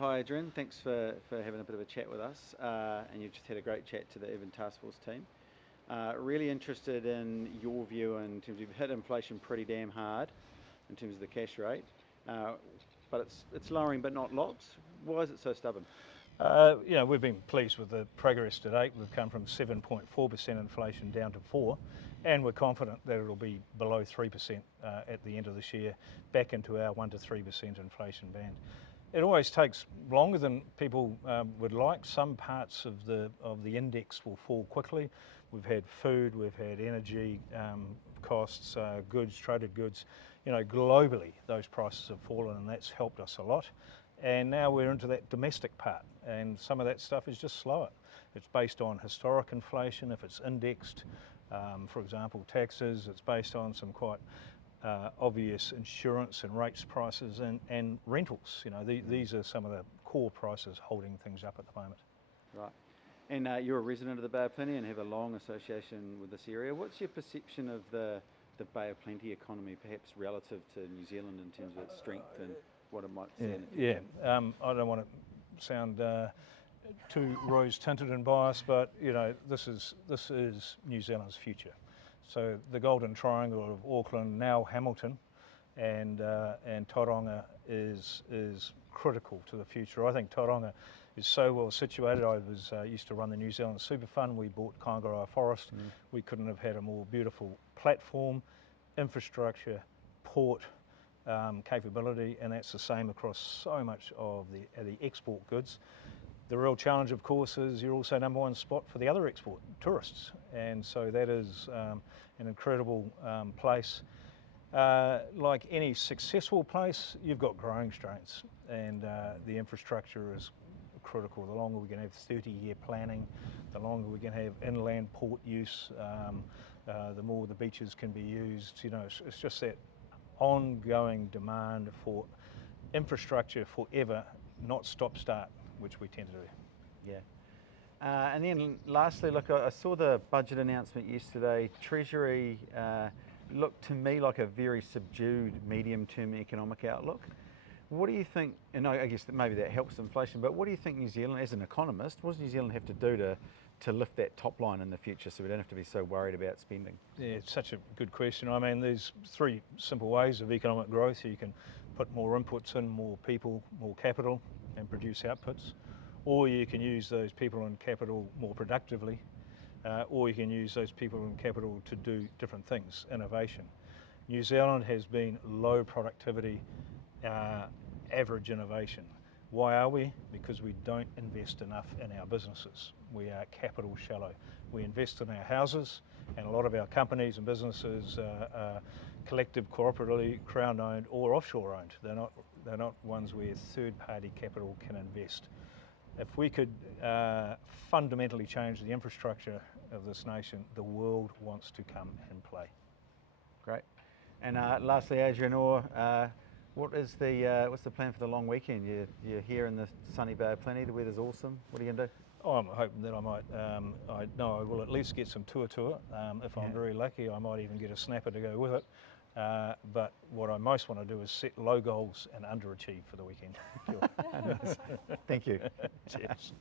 Hi Adrian, thanks for having a bit of a chat with us, and you've just had a great chat to the Urban Task Force team. Really interested in your view in terms of you've hit inflation pretty damn hard in terms of the cash rate, uh, but it's lowering but not lots. Why is it so stubborn? We've been pleased with the progress to date. We've come from 7.4% inflation down to 4, and we're confident that it'll be below 3% at the end of this year, back into our 1 to 3% inflation band. It always takes longer than people would like. Some parts of the index will fall quickly. We've had food, we've had energy costs, goods, traded goods. Globally, those prices have fallen, and that's helped us a lot. And now we're into that domestic part, and some of that stuff is just slower. It's based on historic inflation. If it's indexed, for example, taxes, it's based on some quite obvious insurance and rates prices and rentals. These are some of the core prices holding things up at the moment. Right. And you're a resident of the Bay of Plenty and have a long association with this area. What's your perception of the Bay of Plenty economy, perhaps relative to New Zealand in terms of its strength and what it might see in the future? I don't want to sound too rose-tinted and biased, but this is New Zealand's future. So the Golden Triangle of Auckland, now Hamilton, and Tauranga is critical to the future. I think Tauranga is so well situated. I used to run the New Zealand Super Fund. We bought Kaingaroa Forest. We couldn't have had a more beautiful platform, infrastructure, port, capability, and that's the same across so much of the export goods. The real challenge, of course, is you're also number one spot for the other export, tourists, and so that is an incredible place. Like any successful place, you've got growing strains, and the infrastructure is critical. The longer we can have 30-year planning, the longer we can have inland port use, the more the beaches can be used. It's just that ongoing demand for infrastructure forever, not stop-start, which we tend to do. Yeah. And then lastly, look, I saw the budget announcement yesterday. Treasury looked to me like a very subdued medium-term economic outlook. What do you think, and I guess that maybe that helps inflation, but what do you think New Zealand, as an economist, what does New Zealand have to do to lift that top line in the future so we don't have to be so worried about spending? Yeah, it's such a good question. I mean, there's three simple ways of economic growth. You can put more inputs in, more people, more capital, and produce outputs. Or you can use those people and capital more productively, or you can use those people and capital to do different things, innovation. New Zealand has been low productivity, average innovation. Why are we? Because we don't invest enough in our businesses. We are capital shallow. We invest in our houses, and a lot of our companies and businesses are collective, cooperatively, Crown-owned or offshore-owned. They're not ones where third-party capital can invest. If we could fundamentally change the infrastructure of this nation, the world wants to come and play. Great. And lastly, Adrian Orr, what's the plan for the long weekend? You're here in the sunny Bay of Plenty. The weather's awesome. What are you going to do? Oh, I'm hoping that I might. I will at least get some tour. If I'm very lucky, I might even get a snapper to go with it. But what I most want to do is set low goals and underachieve for the weekend. Thank you. Cheers.